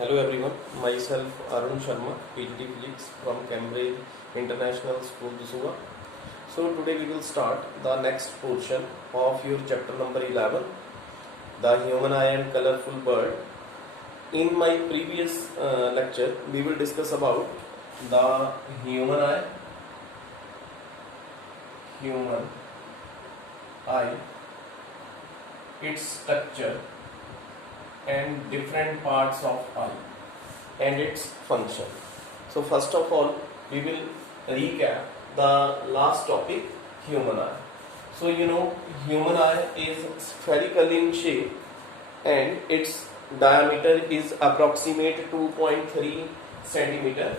Hello everyone, myself Arun Sharma, PhD Physics from Cambridge International School, Dusua. So today we will start the next portion of your chapter number 11, the human eye and colorful bird. In my previous lecture, we will discuss about the human eye, its structure and different parts of eye and its function. So first of all, we will recap the last topic, human eye. So human eye is spherical in shape and its diameter is approximate 2.3 centimeter.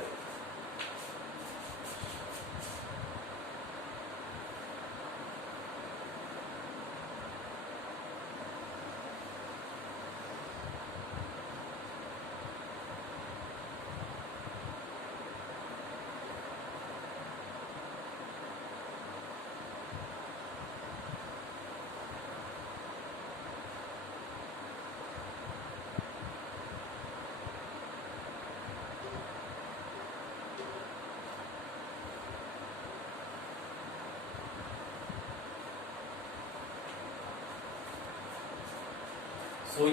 So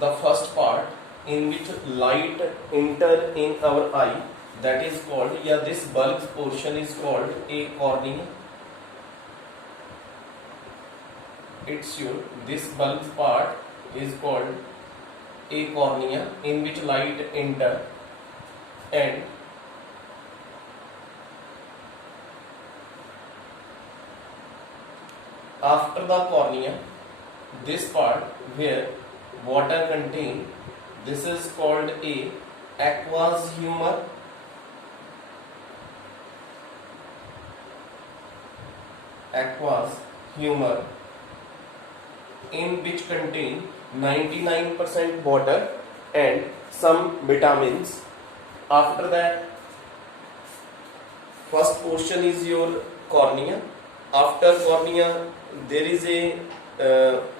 the first part in which light enter in our eye, that is called, this bulb portion is called a cornea. This bulb part is called a cornea in which light enter, and after the cornea, this part where water contained, this is called a aqueous humor. In which contain 99% water and some vitamins. After that, first portion is your cornea. After cornea, there is a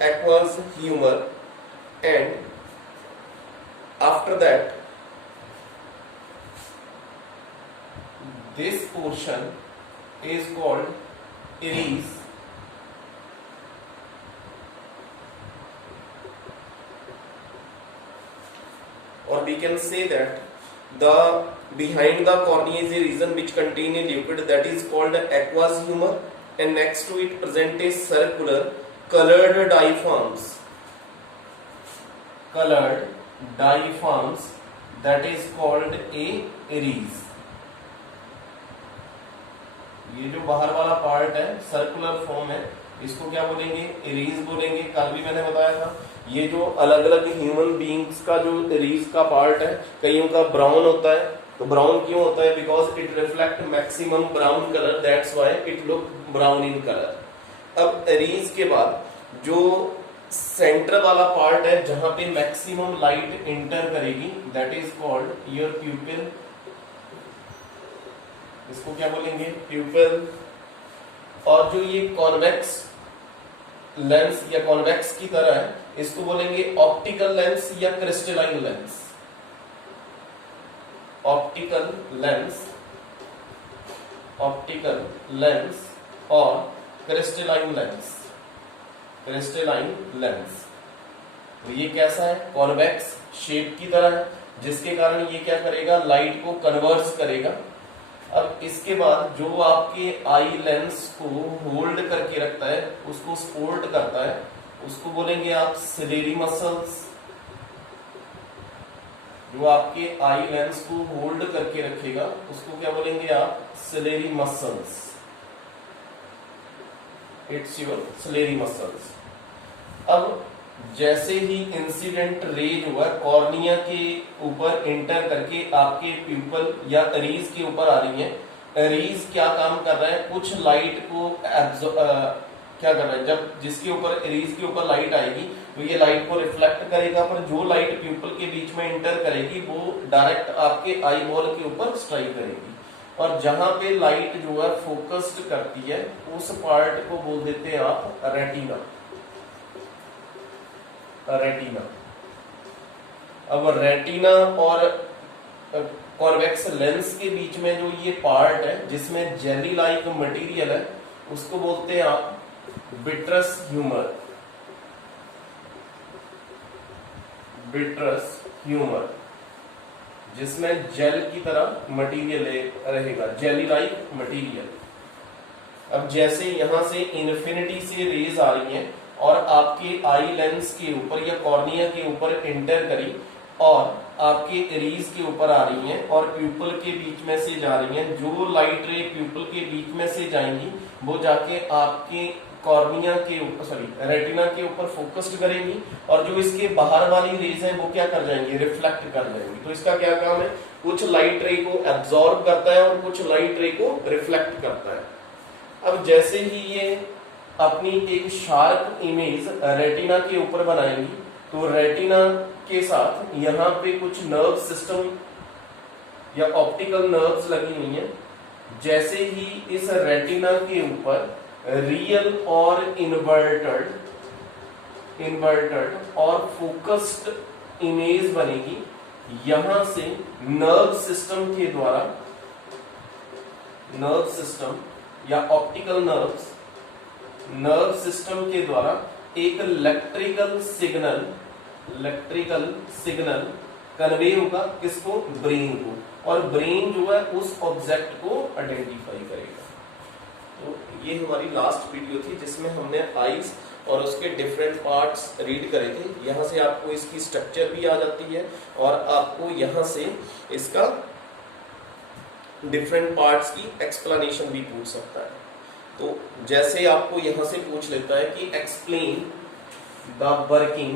aqueous humor, and after that, this portion is called iris, or we can say that the behind the cornea is a region which contain a liquid, that is called aqueous humor, and next to it present a circular colored diaphragms, that is called a iris. ये जो बाहर वाला part है circular form है, इसको क्या बोलेंगे? इरीज बोलेंगे। कल भी मैंने बताया था, ये जो अलग अलग ह्यूमन बीइंग्स का जो इरीज का पार्ट है, कईयों का ब्राउन होता है। तो ब्राउन क्यों होता है? Because it reflect maximum brown colour, that's why it look brown in colour. अब इरीज के बाद जो सेंटर वाला पार्ट है जहां पे मैक्सिमम लाइट इंटर करेगी, दैट इज कॉल्ड योर प्यूपिल। इसको क्या बोलेंगे? प्यूपिल। और जो ये कॉन्वेक्स लेंस या कॉन्वेक्स की तरह है, इसको बोलेंगे ऑप्टिकल लेंस या क्रिस्टलाइन लेंस। ऑप्टिकल लेंस और क्रिस्टलाइन लेंस। तो ये कैसा है? कॉन्वेक्स शेप की तरह है, जिसके कारण ये क्या करेगा? लाइट को कन्वर्स करेगा। अब इसके बाद जो आपके आई लेंस को होल्ड करके रखता है, उसको सपोर्ट करता है, उसको बोलेंगे आप सिलेरी मसल्स। जो आपके आई लेंस को होल्ड करके रखेगा, उसको क्या बोलेंगे आप? Ciliary muscles. It's your ciliary muscles. अब जैसे ही इंसिडेंट रे जो है कॉर्निया के ऊपर इंटर करके आपके प्यूपल या इरीज के ऊपर आ रही है, इरीज क्या काम कर रहा है? कुछ लाइट को क्या कर रहा है? जब जिसके ऊपर इरीज के ऊपर लाइट आएगी, तो ये लाइट को रिफ्लेक्ट करेगा, पर जो लाइट प्यूपल के बीच में इंटर करेगी वो डायरेक्ट आपके आई बॉल के ऊपर स्ट्राइक करेगी। और जहां पे लाइट जो है फोकस्ड करती है, उस पार्ट को बोल देते हैं आप रेटिना। रेटिना अब रेटिना और कॉन्वेक्स लेंस के बीच में जो ये पार्ट है जिसमें जेली लाइक मटेरियल है उसको बोलते हैं आप विट्रस ह्यूमर। विट्रस ह्यूमर जिसमें जेल की तरह मटेरियल रहेगा, जेली लाइक मटेरियल। अब जैसे यहां से इन्फिनिटी से रेज आ रही हैं और आपके आई लेंस के ऊपर या कॉर्निया के ऊपर एंटर करी और आपके इरीज के ऊपर आ रही हैं और प्यूपल के बीच में से जा रही हैं, जो लाइट रे प्यूपल के बीच में से जाएंगी वो जाके आपके कॉर्निया के ऊपर रेटिना के ऊपर फोकस्ड करेंगी और जो इसके बाहर वाली रेज हैं वो क्या कर जाएंगी, रिफ्लेक्ट कर जाएंगी। तो इसका क्या काम है, कुछ लाइट रे को एब्जॉर्ब करता है और कुछ लाइट रे को रिफ्लेक्ट करता है। अब जैसे ही ये अपनी एक शार्प इमेज रेटिना के ऊपर बनाएंगी तो रेटिना के साथ यहाँ पे कुछ नर्व सिस्टम या ऑप्टिकल नर्व्स लगी हुई हैं। जैसे ही इस रेटिना के ऊपर रियल और इन्वर्टेड और फोकस्ड इमेज बनेगी, यहां से नर्व सिस्टम के द्वारा, नर्व सिस्टम या ऑप्टिकल नर्व सिस्टम के द्वारा एक इलेक्ट्रिकल सिग्नल कन्वे होगा, किसको, ब्रेन को, और ब्रेन जो है उस ऑब्जेक्ट को आइडेंटिफाई करेगा। तो ये हमारी लास्ट वीडियो थी जिसमें हमने आईज और उसके डिफरेंट पार्ट्स रीड करे थे। यहाँ से आपको इसकी स्ट्रक्चर भी आ जाती है और आपको यहाँ से इसका डिफरेंट पार्ट्स की एक्सप्लेनेशन भी पूछ सकता है। तो जैसे आपको यहाँ से पूछ लेता है कि explain the working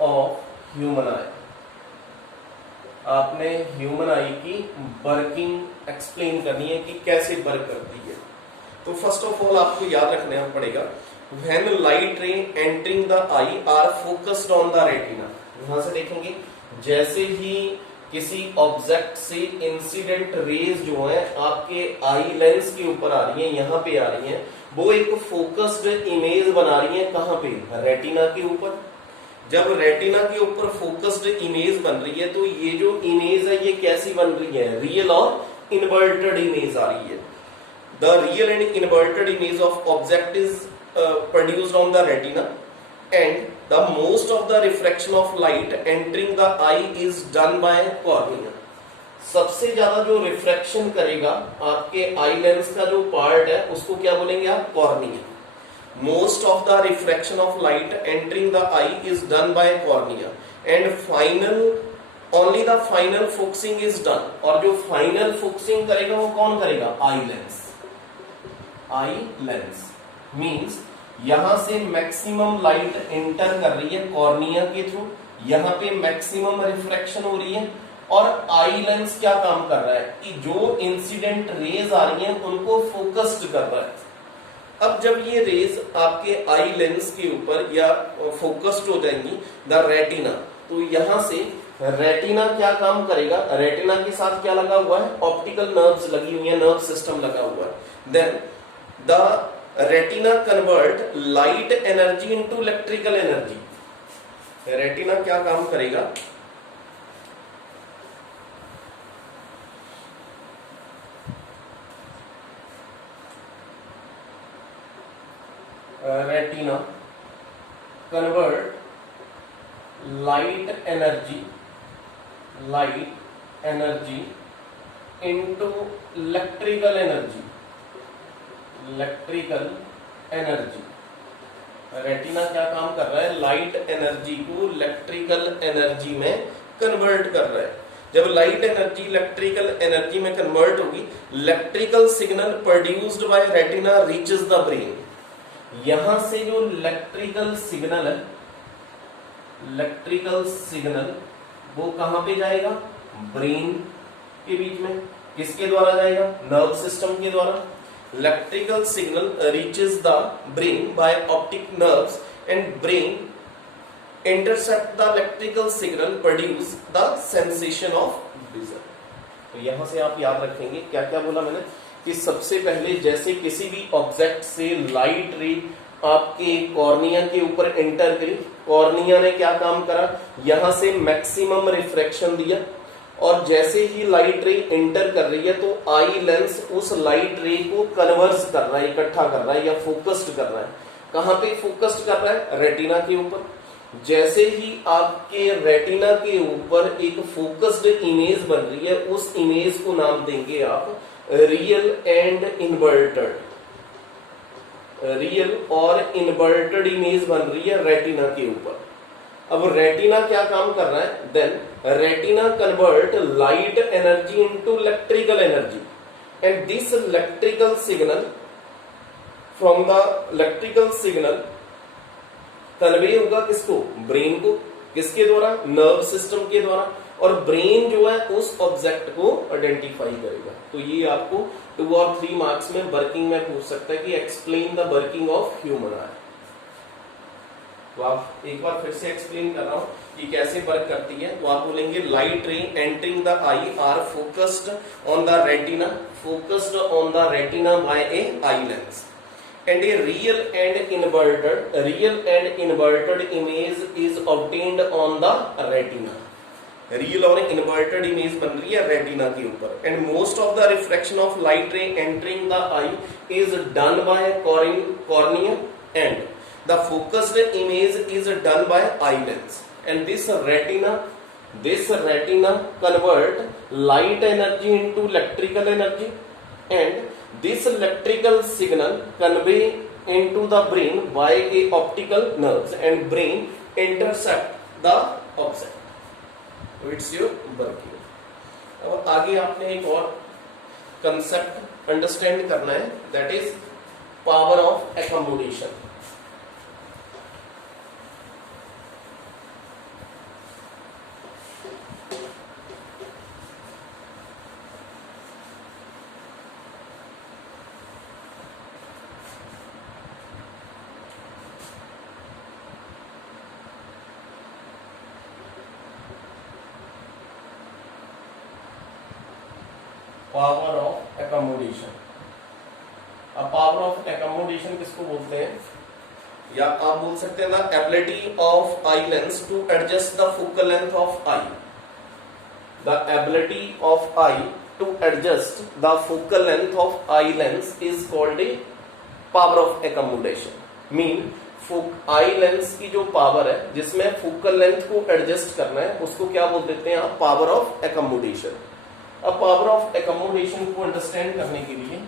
of human आई, आपने ह्यूमन आई की वर्किंग एक्सप्लेन करनी है कि कैसे वर्क करती है। तो फर्स्ट ऑफ ऑल आपको याद रखना पड़ेगा, when light ray entering the eye are focused on the retina. यहां से देखेंगे जैसे ही किसी ऑब्जेक्ट से इंसिडेंट रेज जो है आपके आई लेंस के ऊपर आ रही है, यहाँ पे आ रही है, वो एक फोकस्ड इमेज बना रही है, कहाँ पे, रेटिना के ऊपर। जब रेटिना के ऊपर फोकस्ड इमेज बन रही है तो ये जो इमेज है ये कैसी बन रही है, रियल और इन्वर्टेड इमेज आ रही है। The real and inverted image of object is produced on the retina and the most of the refraction of light entering the I is done by cornea. सबसे ज्यादा जो रिफ्रैक्शन करेगा आपके eye lens का जो part है उसको क्या बोलेंगे आप, cornea. Most of the refraction of light entering the eye is done by cornea and only the final focusing is done। और जो फाइनल फोकसिंग करेगा वो कौन करेगा, आई लेंस मींस यहां से मैक्सिमम लाइट एंटर कर रही है कॉर्निया के थ्रू, यहां पे मैक्सिमम रिफ्रैक्शन हो रही है और आई लेंस क्या काम कर रहा है कि जो इंसिडेंट रेज आ रही हैं उनको फोकस्ड कर रहा है। अब जब ये रेज आपके आई लेंस के ऊपर या फोकस्ड हो जाएंगी द रेटिना, तो यहां से रेटिना क्या काम करेगा, रेटिना के साथ क्या लगा हुआ है, ऑप्टिकल नर्व्स लगी हुई है, नर्व सिस्टम लगा हुआ है। Then the retina convert light energy into electrical energy. Retina क्या काम करेगा, retina convert light energy into electrical energy. Retina क्या काम कर रहा है, लाइट एनर्जी को इलेक्ट्रिकल एनर्जी में कन्वर्ट कर रहा है। जब लाइट एनर्जी इलेक्ट्रिकल एनर्जी में कन्वर्ट होगी, electrical signal produced by retina reaches the brain. यहां से जो इलेक्ट्रिकल सिग्नल वो कहां पे जाएगा, ब्रेन के बीच में। किसके द्वारा जाएगा, नर्व सिस्टम के द्वारा। Electrical signal reaches the brain bye optic nerves and brain intercept the electrical signal produce the sensation of vision. तो यहां से आप याद रखेंगे क्या क्या बोला मैंने कि सबसे पहले जैसे किसी भी ऑब्जेक्ट से लाइट रे आपके कॉर्निया के ऊपर एंटर करी, कॉर्निया ने क्या काम करा, यहां से मैक्सिमम रिफ्रैक्शन दिया, और जैसे ही लाइट रे एंटर कर रही है तो आई लेंस उस लाइट रे को कन्वर्स कर रहा है, इकट्ठा कर रहा है या फोकस्ड कर रहा है। कहां पे फोकस्ड कर रहा है, रेटिना के ऊपर। जैसे ही आपके रेटिना के ऊपर एक फोकस्ड इमेज बन रही है, उस इमेज को नाम देंगे आप रियल एंड इन्वर्टेड, रियल और इन्वर्टेड इमेज बन रही है रेटिना के ऊपर। अब रेटिना क्या काम कर रहा है, then retina convert light energy into electrical energy, and this electrical signal from the electrical signal convey होगा किसको, ब्रेन को। किसके द्वारा, नर्व सिस्टम के द्वारा। और ब्रेन जो है उस ऑब्जेक्ट को आइडेंटिफाई करेगा। तो ये आपको 2 और 3 मार्क्स में वर्किंग में पूछ सकता है कि explain the working of human आई। तो आप एक बार फिर से एक्सप्लेन कर रहा हूं कि कैसे वर्क करती है। तो आप बोलेंगे light ray entering the eye are focused on the retina, focused on the retina by a eye lens, and a real and inverted image is obtained on the retina. Real और inverted image बन रही है retina के ऊपर, and most of the refraction of light ray entering the I is done by cornea, and the focused image is done by eye lens, and this retina convert light energy into electrical energy, and this electrical signal convey into the brain by a optical nerves, and brain intercept the object. So it's your working. अब आगे आपने एक और concept understand करना है, that is power of accommodation. Power of accommodation. अब power of accommodation किसको बोलते हैं, या आप बोल सकते हैं the ability of eye lens to adjust the focal length of eye. The ability of eye to adjust the focal length of eye lens is called a power of accommodation. Mean eye lens की जो power है जिसमें focal length को adjust करना है, उसको क्या बोल देते हैं आप, पावर ऑफ एकोमोडेशन। अब पावर ऑफ एकोमोडेशन को अंडरस्टैंड करने के लिए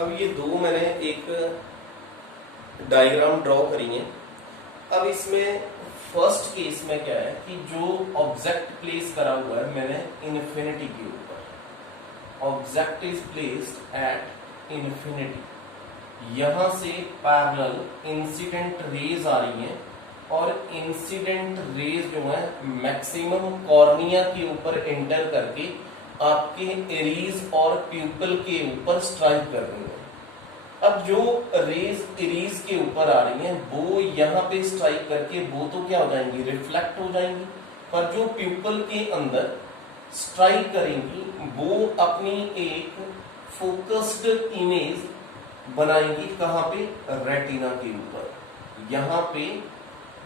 अब ये दो मैंने एक डायग्राम ड्रॉ करी है। अब इसमें फर्स्ट केस में क्या है कि जो ऑब्जेक्ट प्लेस करा हुआ है मैंने इन्फिनिटी के ऊपर, object is placed at infinity. यहां से पैरेलल इंसिडेंट रेज आ रही हैं और इंसिडेंट रेज जो है मैक्सिमम कॉर्निया के ऊपर एंटर करके आपके एरीज और प्यूपल के ऊपर स्ट्राइक कर रही है। अब जो रेज एरीज के ऊपर आ रही हैं वो यहाँ पे स्ट्राइक करके वो तो क्या हो जाएंगी, रिफ्लेक्ट हो जाएंगी, पर जो प्यूपल के अंदर स्ट्राइक करेंगी वो अपनी एक फोकस्ड इमेज बनाएंगी कहां पे, रेटिना के ऊपर, यहां पे।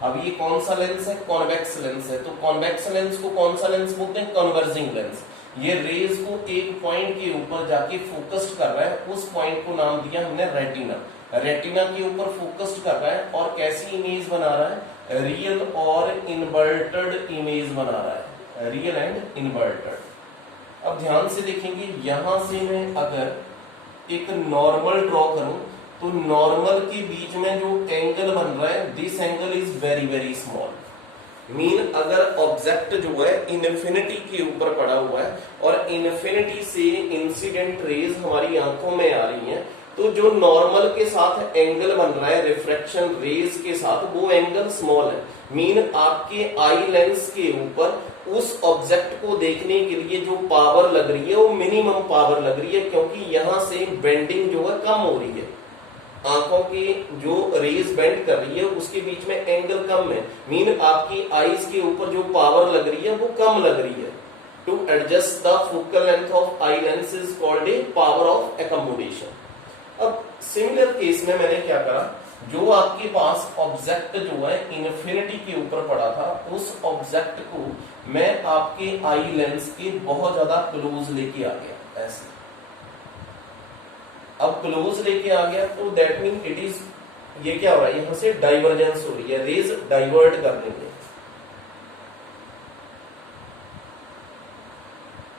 अब ये कौन सा लेंस है, कॉन्वेक्स लेंस है, तो कॉन्वेक्स लेंस को कौन सा लेंस बोलते हैं, कन्वर्जिंग लेंस। ये रेज को एक पॉइंट के ऊपर जाके फोकस्ड कर रहा है, उस पॉइंट को नाम दिया हमने रेटिना। रेटिना के ऊपर फोकस्ड कर रहा है और कैसी इमेज बना रहा है, रियल और इन्वर्टेड इमेज बना रहा है, रियल एंड इन्वर्टेड। अब ध्यान से देखेंगे, यहां से मैं अगर एक नॉर्मल ड्रॉ करूं तो नॉर्मल के बीच में जो एंगल बन रहा है, this angle is very very small. Mean अगर ऑब्जेक्ट जो है इन्फिनिटी के ऊपर पड़ा हुआ है और इन्फिनिटी से इंसिडेंट रेज हमारी आंखों में आ रही हैं, तो जो नॉर्मल के साथ एंगल बन रहा है रिफ्रैक्शन रेज के साथ, वो एंगल स्मॉल है। मीन आपके आई लेंस के ऊपर उस ऑब्जेक्ट को देखने के लिए जो पावर लग रही है वो मिनिमम पावर लग रही है, क्योंकि यहां से बेंडिंग जो है कम हो रही है। आंखों की जो रेज बेंड कर रही है उसके बीच में एंगल कम है। मीन आपकी आईज के ऊपर जो पावर लग रही है वो कम लग रही है। To adjust the focal length of eye lens is called a power of accommodation. अब सिमिलर केस में मैंने क्या करा, जो आपके पास ऑब्जेक्ट जो है इन्फिनिटी के ऊपर पड़ा था, उस ऑब्जेक्ट को मैं आपके आई लेंस के बहुत ज्यादा क्लोज लेके आ गया, ऐसे। अब क्लोज लेके आ गया तो दैट मीन इट इज, ये क्या हो रहा है, यहां से डाइवर्जेंस हो रही है, रेज डाइवर्ट कर देंगे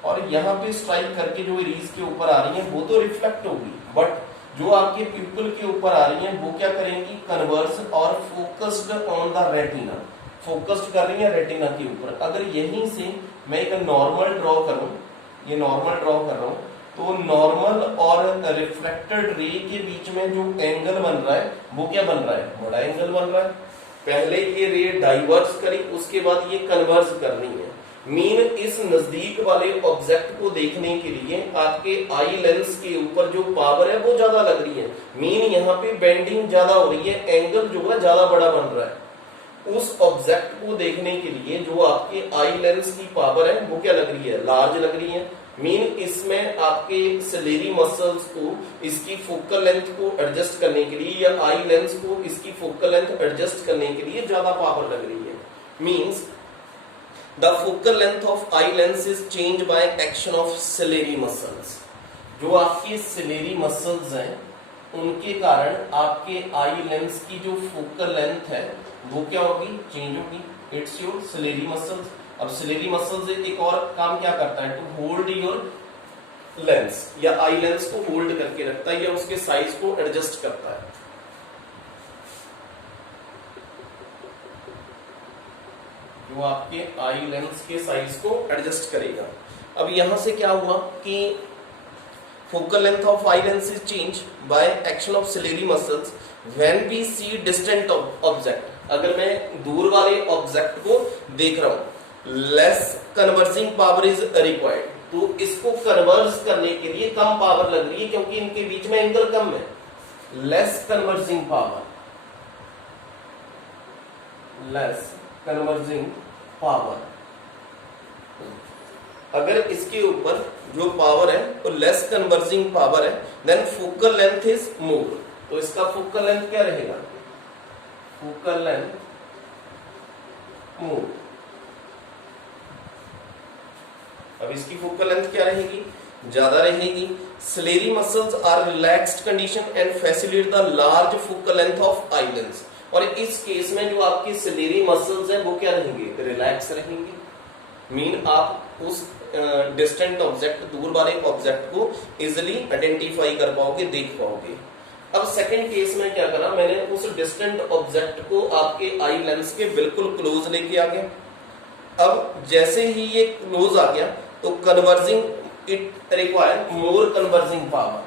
और यहां पे स्ट्राइक करके जो रेज के ऊपर आ रही है वो तो रिफ्लेक्ट होगी, बट जो आपके प्यूपिल के ऊपर आ रही है वो क्या करेंगी, कन्वर्स और focused on the retina, focused कर रही है रेटिना के ऊपर। अगर यहीं से मैं एक नॉर्मल ड्रॉ करूं, ये नॉर्मल ड्रॉ कर रहा हूं, तो नॉर्मल और रिफ्लेक्टेड रे के बीच में जो एंगल बन रहा है वो क्या बन रहा है, बड़ा एंगल बन रहा है। पहले ये रे डाइवर्स करी, उसके बाद ये कन्वर्स करनी है। मीन इस नजदीक वाले ऑब्जेक्ट को देखने के लिए आपके आई लेंस के ऊपर जो पावर है वो ज्यादा लग रही है। मीन यहाँ पे बेंडिंग ज्यादा हो रही है, एंगल जो है ज्यादा बड़ा बन रहा है। उस ऑब्जेक्ट को देखने के लिए जो आपके आई लेंस की पावर है वो क्या लग रही है, लार्ज लग रही है। मीन इसमें आपके सिलेरी मसल्स को इसकी फोकल लेंथ को एडजस्ट करने के लिए या आई लेंस को इसकी फोकल लेंथ एडजस्ट करने के लिए ज्यादा पावर लग रही है। Means the focal length of eye lens is change by action of ciliary muscles. जो आपके सिलेरी मसल्स हैं उनके कारण आपके आई लेंस की जो फोकल लेंथ है वो क्या होगी, चेंज होगी। It's your ciliary muscles. अब सिलेरी मसल्स एक और काम क्या करता है, टू होल्ड योर लेंस या आई लेंस को होल्ड करके रखता है या उसके साइज को एडजस्ट करता है। जो आपके आई लेंस के साइज को एडजस्ट करेगा। अब यहां से क्या हुआ कि focal length of eye lens is change by action of ciliary muscles when we see distant object. अगर मैं दूर वाले ऑब्जेक्ट को देख रहा हूं, less converging power is required, तो इसको कन्वर्ज करने के लिए कम पावर लग रही है क्योंकि इनके बीच में एंगल कम है। Less converging power, less converging power. अगर इसके ऊपर जो पावर है वो लेस कन्वर्जिंग पावर है, then focal length is more. तो इसका फोकल लेंथ क्या रहेगा, फोकल लेंथ मोर। अब इसकी फोकल लेंथ क्या रहेगी, ज्यादा रहेगी। Ciliary muscles are relaxed condition and facilitate the large focal length of eye lens. और इस केस में जो आपकी सिलेरी मसल्स हैं वो क्या रहेंगे, रिलैक्स रहेंगे। मीन आप उस डिस्टेंट ऑब्जेक्ट, दूर वाले ऑब्जेक्ट को इजिली आइडेंटिफाई कर पाओगे, देख पाओगे। अब सेकंड केस में क्या करा, मैंने उस डिस्टेंट ऑब्जेक्ट को आपके आई लेंस के बिल्कुल क्लोज लेके आ गया। अब जैसे ही ये क्लोज आ गया तो converging, it require more converging power,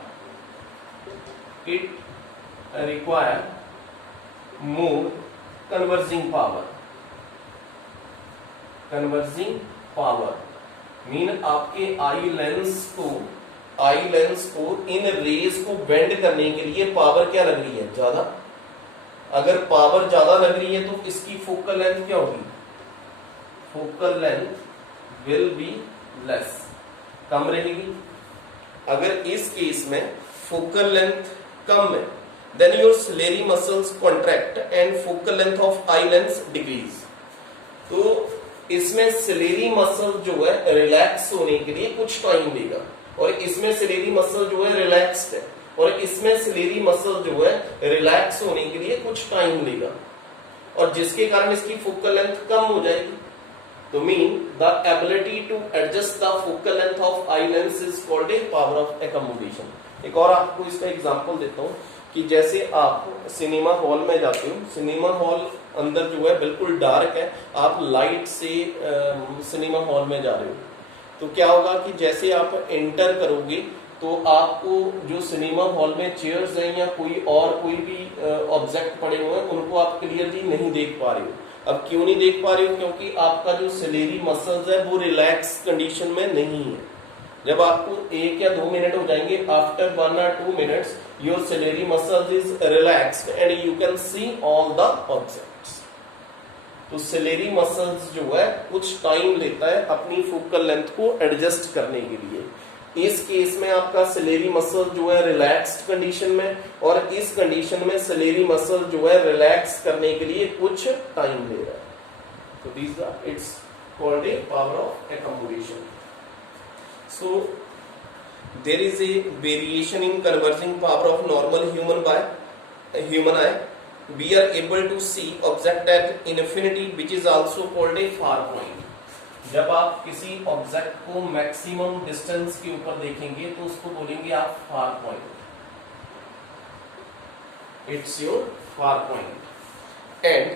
it require more converging power. Converging power mean आपके आई लेंस को इन रेज को बेंड करने के लिए पावर क्या लग रही है, ज्यादा। अगर पावर ज्यादा लग रही है तो इसकी फोकल लेंथ क्या होगी, focal length will be less, कम रहेगी। अगर इस केस में फोकल लेंथ कम है, then your ciliary muscles contract and focal length of eye lens decrease. तो इसमें सिलेरी मसल जो है रिलैक्स होने के लिए कुछ टाइम लेगा, और इसमें सिलेरी मसल जो है रिलैक्स्ड है, और इसमें सिलेरी मसल जो है रिलैक्स होने के लिए कुछ टाइम लेगा, और जिसके कारण इसकी फोकल लेंथ कम हो जाएगी। तो mean the ability to adjust the focal length of eye lens is called a power of accommodation. एक और आपको इसका एग्जांपल देता हूं कि जैसे आप सिनेमा हॉल में जाते हो, सिनेमा हॉल अंदर जो है बिल्कुल डार्क है, आप लाइट से सिनेमा हॉल में जा रहे हो, तो क्या होगा कि जैसे आप एंटर करोगे तो आपको जो सिनेमा हॉल में चेयर्स हैं या कोई भी ऑब्जेक्ट पड़े हुए हैं उनको आप क्लियरली नहीं देख पा रहे हो। अब क्यों नहीं देख पा रहे हो? क्योंकि आपका जो सिलेरी मसल्स है वो रिलैक्स कंडीशन में नहीं है। जब आपको 1 या 2 मिनट हो जाएंगे, after 1 or 2 minutes your ciliary muscles is relaxed and you can see all the objects. तो सिलेरी मसल्स जो है कुछ टाइम लेता है अपनी फोकल लेंथ को एडजस्ट करने के लिए। इस केस में आपका सिलेरी मसल जो है रिलैक्स्ड कंडीशन में, और इस कंडीशन में सिलेरी मसल जो है रिलैक्स करने के लिए कुछ टाइम ले रहा है। तो this it's called a power of accommodation. So there is a variation in converging power of normal human eye. We are able to see object at infinity which is also called a far point. जब आप किसी object को maximum distance के ऊपर देखेंगे तो उसको बोलेंगे आप far point, it's your far point. And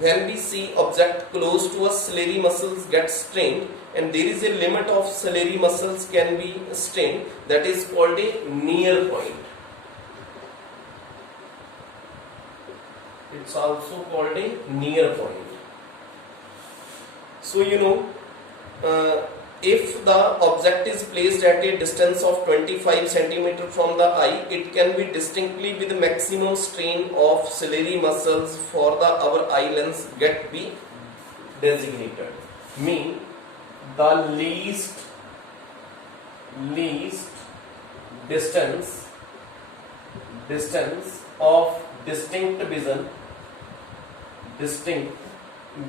when we see object close to us, ciliary muscles get strained and there is a limit of ciliary muscles can be strained, that is called a near point. It's also called a near point. So you know, if the object is placed at a distance of 25 centimeter from the eye, it can be distinctly with maximum strain of ciliary muscles for the our eye lens get be designated. Mean the least distance of distinct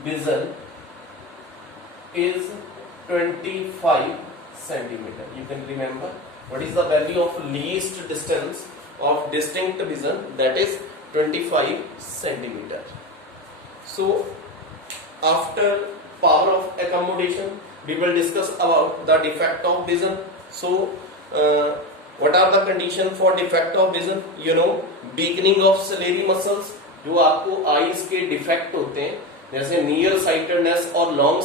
vision is 25 centimeter. You can remember what is the value of least distance of distinct vision, that is 25 centimeter. So after power of accommodation we will discuss about the defect of vision. So what are the condition for defect of vision? You know, weakening of ciliary muscles, जो आपको eyes के defect होते हैं जैसे near sightedness और long